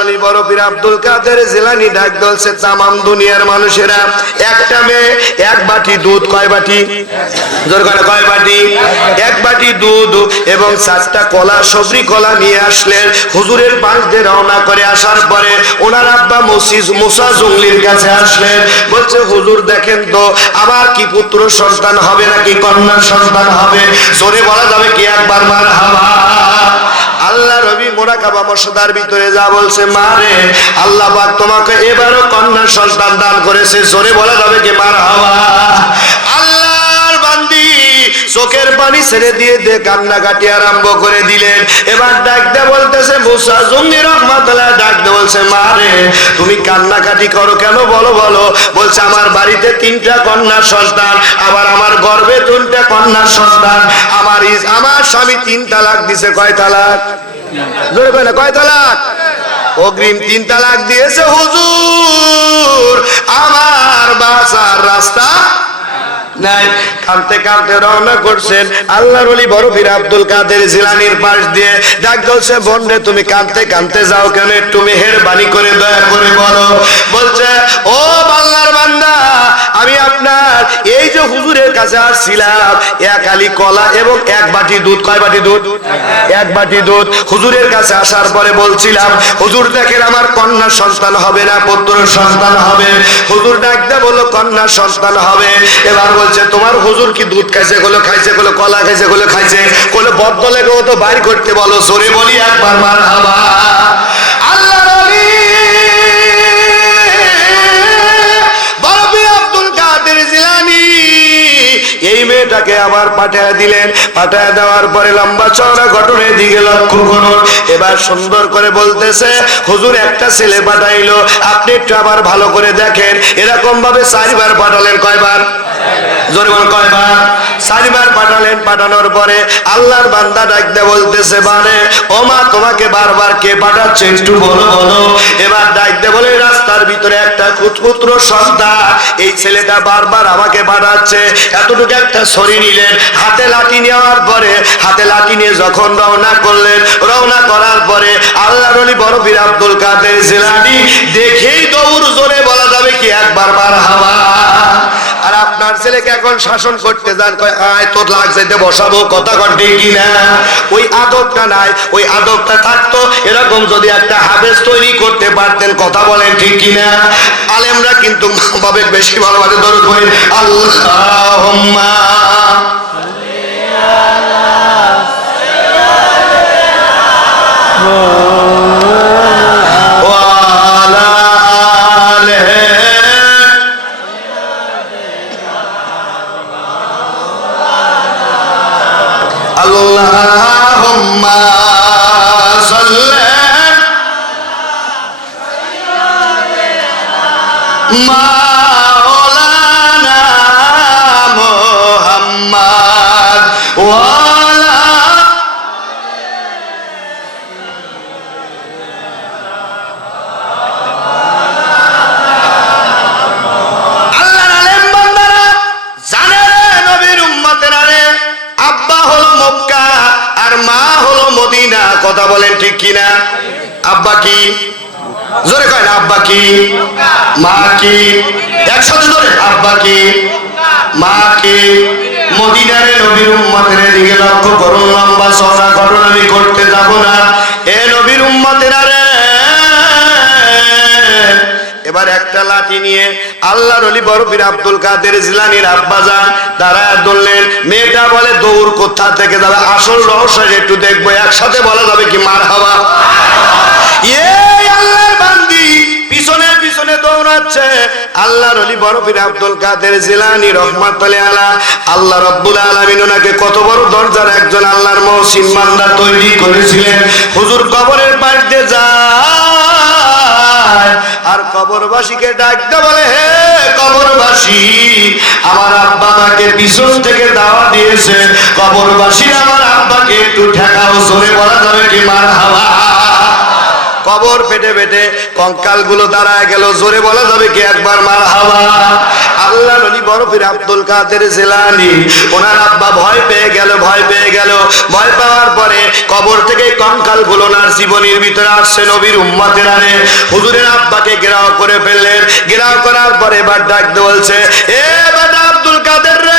ওলি বড় পীর আব্দুল কাদের জিলানী ডাক বলছে তামাম দুনিয়ার মানুষেরা একটা মেয়ে এক বাটি দুধ, কয় বাটি? জোর করে কয় বাটি? এক বাটি দুধ এবং 4টা কলা, সবরি কলা নিয়ে আসলেন। হুজুরের পাশ দিয়ে রওনা করে আসার পরে ওনার আব্বা মুসা জঙ্গলির কাছে আসলেন। বলছে হুজুর দেখেন তো আমার কি পুত্র সন্তান হবে নাকি কন্যা সন্তান হবে? জোরে বলা যাবে কি একবার মারহাবা? আল্লাহ রবি মোরাকাবা মশদার ভিতরে যা বলছে, মারে আল্লাহ পাক তোমাকে এবারও কন্যা সন্তান দান করেছে। জোরে বলা যাবে কি মারহাবা? আল্লাহর বান্দি চোখের পানি ছেড়ে দিয়ে কান্নাকাটি আরম্ভ করে দিলেন। এবার ডাক দে বলতেছে মুসা জঙ্গি রহমাতুল্লাহ ডাক দে বলছে, মারে তুমি কান্নাকাটি করো কেন বলো বলো? বলছে আমার বাড়িতে 3টা কন্যা সন্তান, আবার আমার গর্ভে 3টা কন্যা সন্তান। আমার স্বামী 3 তালাক দিছে। কয় তালাক? জোরে কয় না, কয় তালাক? অগ্রিম 3 তালাক দিয়েছে হুজুর। আমার বাঁচার রাস্তা নাই। কাঁদতে কাঁদতে রওনা করছেন আল্লাহর ওলি বড় পীর আব্দুল কাদের জিলানীর পাশ দিয়ে। ডাক বলছে, বন্ধে তুমি কাঁদতে কাঁদতে যাও কেন? একটু মেহেরবানি করে দয়া করে বলো। বলছে, ও আল্লাহর বান্দা, আমি আপনার এই যে হুজুরের কাছে আসছিলাম, এক আলি কলা এবং 1 বাটি দুধ। কয় বাটি দুধ? 1 বাটি দুধ। হুজুরের কাছে আসার পরে বলছিলাম, হুজুর দেখেন আমার কন্যা সন্তান হবে না পুত্র সন্তান হবে? হুজুর ডাকতে বলল কন্যা সন্তান হবে। এবার বলছে, তোমার হুজুর কি দুধ খাইছে? গুলো খাইছে, গুলো কলা খাইছে, গুলো খাইছে, গুলো বদলে গো তো বাইর করতে বলো। সরে বলি একবার মারহাবা। আল্লাহ নবী বড় পীর আব্দুল কাদের জিলানী এই মেয়েটাকে আবার পাঠায় দিলেন। পাঠায় দেওয়ার পরে লম্বা চওড়া ঘটনার দিকে লক্ষ্য করুন। এবার সুন্দর করে বলতেছে, হুজুর একটা ছেলে পাঠাইলো, আপনি একটু আবার ভালো করে দেখেন। এরকম ভাবে 4 বার পাঠালেন। কয়বার? জোরে বল, কয়বার? 4 বার পাঠালেন। পাঠানোর পরে আল্লাহর বান্দা ডাকতে বলতেছে, বারে ও মা তোমাকে বারবার কে পাঠাচ্ছে একটু বলো বলো। এবার ডাকতে বলে, রাস্তার ভিতরে একটা পুত্র সন্তান, এই ছেলেটা বারবার আমাকে পাঠাচ্ছে। এতটুকু একটা ছড়ি নিলেন, হাতে লাঠি নেওয়ার পরে হাতে লাঠি নিয়ে যখন রওনা করলেন, রওনা করার পরে আল্লাহর ওলি বড় পীর আব্দুল কাদের জিলানী দেখেই দৌড়। জোরে বলা যাবে কি একবার মারহাবা? আর আপনার ছেলেকে এখন শাসন করতে যান, কয় আয় তোর লাগছে বসাবো, কথা কন্টে কিনা? ওই আদবটা নাই। ওই আদবটা থাকতো, এরকম যদি একটা হাফেজ তৈরি করতে পারতেন, কথা বলেন ঠিক কিনা? আলেমরা কিন্তু ভাবে বেশি ভালোবাসে। দরুদ পড়েন, আল্লাহুম্মা Allahumma salli Maulana Muhammad wa ala আল্লাহর আলেম বান্দারা জানে নবীর উম্মতেরা রে, আব্বা হলো মক্কা আর মা হলো মদিনা। কথা বলেন ঠিক কিনা? আব্বা কি? জোরে কয় না, আব্বা কি? মা কি? একসাথে জোরে, আব্বা কি? মা কি? মদিনারে নবীর উম্মতের দিকে লক্ষ্য করুন। লম্বা চওড়া ঘটনা আমি করতে যাব না। এ নবীর উম্মতেরা রে, এবার একটা লাঠি নিয়ে আল্লাহর ওলি বড় পীর আব্দুল কাদের জিলানীর আব্বাজান দাঁড়ায় ধরলেন। মেয়েটা বলে, দৌড় কোথা থেকে যাবে? আসল রহস্য একটু দেখবো, একসাথে বলা যাবে কি মারহাবা? এই আল্লাহর বান্দি পিছনে পিছনে দৌড়াচ্ছে। আল্লাহর ওলি বড় পীর আব্দুল কাদের জিলানী রহমাতুল্লাহ আলাইহি, আল্লাহ রাব্বুল আলামিন ওনাকে কত বড় দরজার একজন আল্লাহর মহসিন বান্দা তৈরি করেছিলেন। হুজুর কবরের পাশ দিয়ে যায় আর কবরবাসীকে ডাকতে বলে, হে কবরবাসী, আমার আব্বা আমাকে পিছন থেকে দাওয়া দিয়েছে, কবরবাসী আমার আব্বাকে একটু ঠেকাও। জোরে বলা যাবে কি মারহাবা? কবর ফেটে ফেটে কঙ্কাল গুলো দাঁড়ায় গেল। জোরে বলা যাবে কি একবার মারহাবা? আল্লাহ নবী বরফির আব্দুল কাদের জিলানী ওনার আব্বা ভয় পেয়ে গেল ভয় পাওয়ার পরে কবর থেকে কঙ্কাল গুলো ওনার জীবনের ভিতরে আসছে নবীর উম্মতেরা রে হুজুরের আব্বাকে ঘেরাও করে ফেললেন ঘেরাও করার পরে এবার ডাক দিয়ে বলছে এ বেটা আব্দুল কাদের রে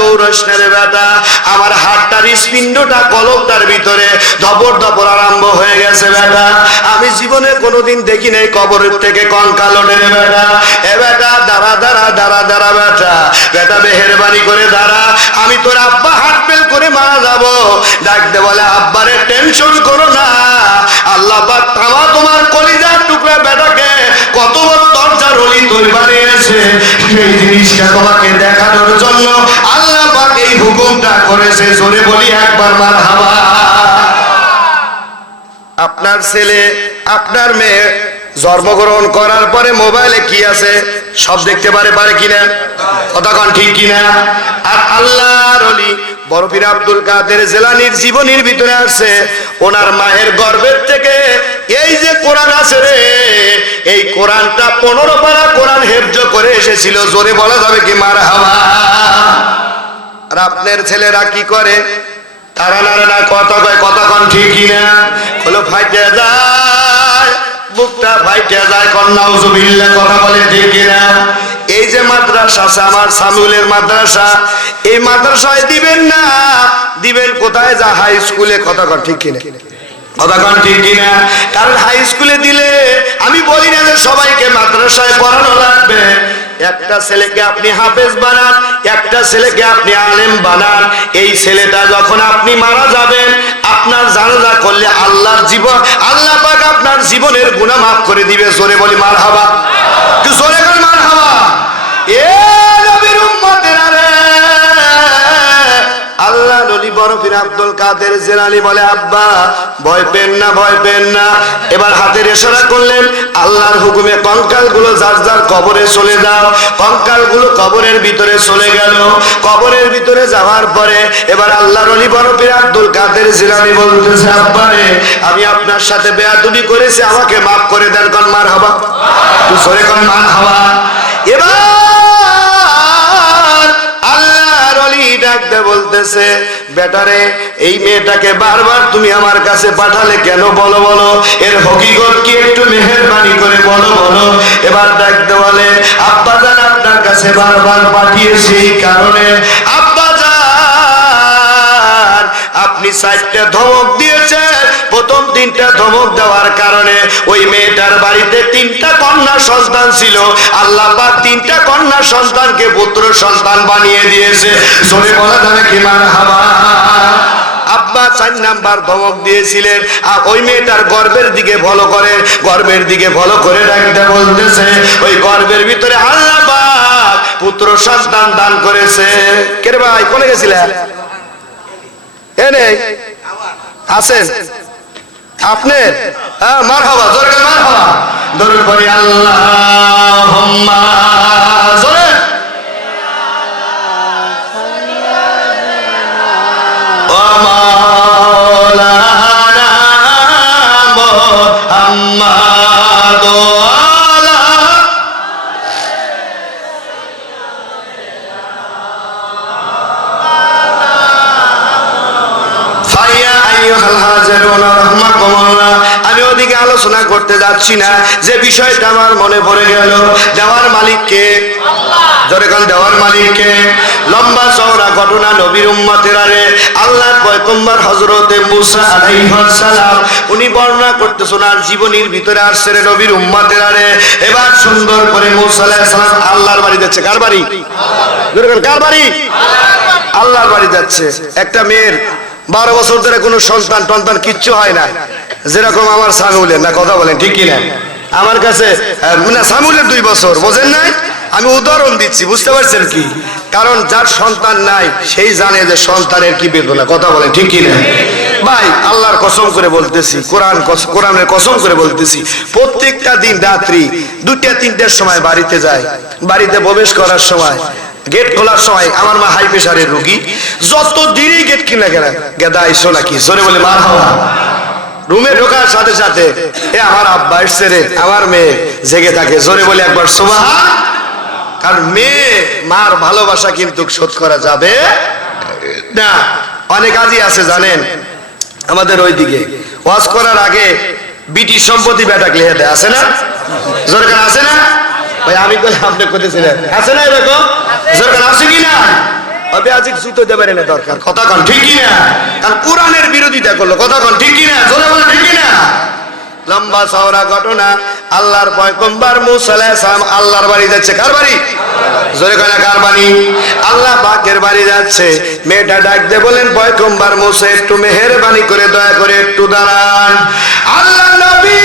দৌড়াস না রে বেটা আমার হাতটার স্পিন্ডটা কলকটার ভিতরে ধপর ধপর আরম্ভ হয়ে গেছে বেটা আমি জীবনে কোনোদিন দেখি নাই কবরের থেকে কঙ্কাল ওঠে রে বেটা এ বেটা দাঁড়া বেটা মেহেরবানি করে দাঁড়া আমি তোর আব্বা হাত ফেল করে মারা যাবো ডাকতে বলে আব্বারে টেনশন করো না আল্লাহ পাক তোমার কলিজার টুকরা বেটাকে কত বড় দরজার ওলি তৈরি বানিয়েছে সেই জিনিসটা তোমাকে দেখানোর জন্য আল্লাহ পাক এই হুকুমটা করেছে জোরে বলি একবার মারহাবা আপনার ছেলে আপনার মেয়ে জন্মগ্রহণ করার পরে মোবাইলে কি আছে সব দেখতে পারে কিনা কথা কোন ঠিক কিনা আর আল্লাহর ওলি বরফির আব্দুল কাদের জিলানীর জীবনের ভিতরে আছে ওনার মায়ের গর্ভের থেকে এই যে কোরআন আছে রে এই কোরআনটা 15 পারা কোরআন হেফজ করে এসেছিল জোরে বলা যাবে কি মারহাবা আর আপনার ছেলেরা কি করে তারা না কথা কয় কথা কোন ঠিক কিনা হলো ফাইটে যায় বুকটা ফাইটে যায় কন্নাউজুবিল্লাহ কথা বলে ঠিক কিনা এই যে মাদ্রাসা আছে আমার সামুলের মাদ্রাসা এই মাদ্রাসায় দিবেন না দিবেন কোথায় যা হাই স্কুলে কথা কর ঠিক কিনা কথা কোন ঠিক কিনা কারণ হাই স্কুলে দিলে আমি বলি না যে সবাইকে মাদ্রাসায় পড়ানো লাগবে একটা ছেলেকে আপনি হাফেজ বানান একটা ছেলেকে আপনি আলেম বানান এই ছেলেটা যখন আপনি মারা যাবেন আপনার জানাজা করলে আল্লাহর জীবন আল্লাহ পাক আপনার জীবনের গুনাহ মাফ করে দিবে জোরে বলি মারহাবা তুই জোরে বল মারহাবা এ নবীর উম্মতেরা রে আল্লাহ নবী বরফির আব্দুল কাদের জিলানী বলে আব্বা ভয় পেন না এবার হাতের ইশারা করলেন আল্লাহর হুকুমে কঙ্কাল গুলো যার যার কবরে চলে যাও কঙ্কাল গুলো কবরের ভিতরে চলে গেল কবরের ভিতরে যাওয়ার পরে এবার আল্লাহর ওলি বরফির আব্দুল কাদের জিলানী বলতেছে আব্বা রে আমি আপনার সাথে বেয়াদবি করেছি আমাকে মাফ করে দেন কোন মারহাবা তুই সরে কোন মারহাবা এবার ডাকতে বলতেছে বেটারে এই মেয়েটাকে বারবার তুমি আমার কাছে পাঠালে কেন বলো এর হকিকত কি একটু মেহেরবানি করে বলো এবার ডাকতে বলে আব্বা জান আপনার কাছে বারবার পাঠিয়েছি এই কারণে আব্বা জান আপনি 4টা ধমক দিয়েছেন প্রথম 3টা ধমক দেওয়ার কারণে ওই মেয়েটার বাড়িতে 3টা কন্যা সন্তান ছিল আল্লাহ পাক 3টা কন্যা সন্তানকে পুত্র সন্তান বানিয়ে দিয়েছে জোরে বলা যাবে কি মারহাবা আব্বা 4 নাম্বার ধমক দিয়েছিলেন আর ওই মেয়েটার গর্ভের দিকে ফলো করে রাখতে বলতেছে ওই গর্ভের ভিতরে আল্লাহ পাক পুত্র সন্তান দান করেছে কে রে ভাই কোনে গেছিলেন এনে আছেন আপনি মারহাবা জোরে করে মারহাবা দরুদ পড়ি আল্লাহুম্মা জোরে ও মাওলানা মুহাম্মাদ আমি ওদিকে আলোচনা করতে যাচ্ছি না যে বিষয়টা আমার মনে পড়ে গেল দেওয়ার মালিককে জোরে কান দেওয়ার মালিককে লম্বা চওড়া ঘটনা নবীর উম্মতেরা রে আল্লাহর পয়গম্বর হযরতে মুসা আলাইহিস সালাম উনি বর্ণনা করতেছেন আর জীবনীর ভিতরে আসছে রে নবীর উম্মতেরা রে এবার সুন্দর করে মুসা আলাইহিস সালাম আল্লাহর বাড়ি যাচ্ছে কার বাড়ি জোরে কান কার বাড়ি আল্লাহর বাড়ি যাচ্ছে একটা মেয়ের 12 বছর ধরে কোনো সন্তান কিচ্ছু হয় না যেরকম আমার সামুলের না কথা বলেন ঠিক কিনা আমার কাছে না সামুলের 2 বছর বোঝেন নাই আমি উদাহরণ দিচ্ছি বুঝতে পারছেন কি কারণ যার সন্তান নাই সেই জানে যে সন্তানের কি বেদনা কথা বলেন ঠিক কিনা ভাই আল্লাহর কসম করে বলতেছি কোরআনের কসম করে বলতেছি প্রত্যেকটা দিন রাত্রি 2টা 3টার সময় বাড়িতে যায় বাড়িতে প্রবেশ করার সময় গেট খোলার সময় আমার মা হাই প্রেসারের রোগী যত দেরি গেট কিনা গেদা আইসো নাকি সরে বলে মারহাবা রুমে ঢোকার সাথে সাথে এ আমার আব্বা এসছে রে, আমার মেয়ে জেগে থাকে, জোরে বলে একবার সুবহান। কারণ মেয়ে মার ভালোবাসা কিন্তু শোধ করা যাবে না। অনেক কাজই আছে জানেন আমাদের ওইদিকে, ওয়াজ করার আগে বিটি সম্পত্তি বেটাক লিখে দেয়, আছে না? জোরকার আছে না ভাই? আমি কই আপনি কইতেছিলেন আছে না এরকম? জোরকার আছে কি না? তবে আজ জুতো দেবেন না দরকার, কথা কন ঠিক কি না? কারণ কোরআনের বিরোধিতা করলো, কথা কন ঠিক কি না? জোরে বলেন ঠিক কি না? লম্বা চওড়া ঘটনা, আল্লাহর পয়গম্বর মুসা আলাইহিস সালাম আল্লাহর বাড়ি যাচ্ছে। কার বাড়ি? জোরে কয় না কার বাড়ি? আল্লাহ পাকের বাড়ি যাচ্ছে। মেয়েটা ডাক দিয়ে বলেন, পয়গম্বর মুসা একটু মেহেরবানি করে দয়া করে একটু দাঁড়ান। আল্লাহ নবী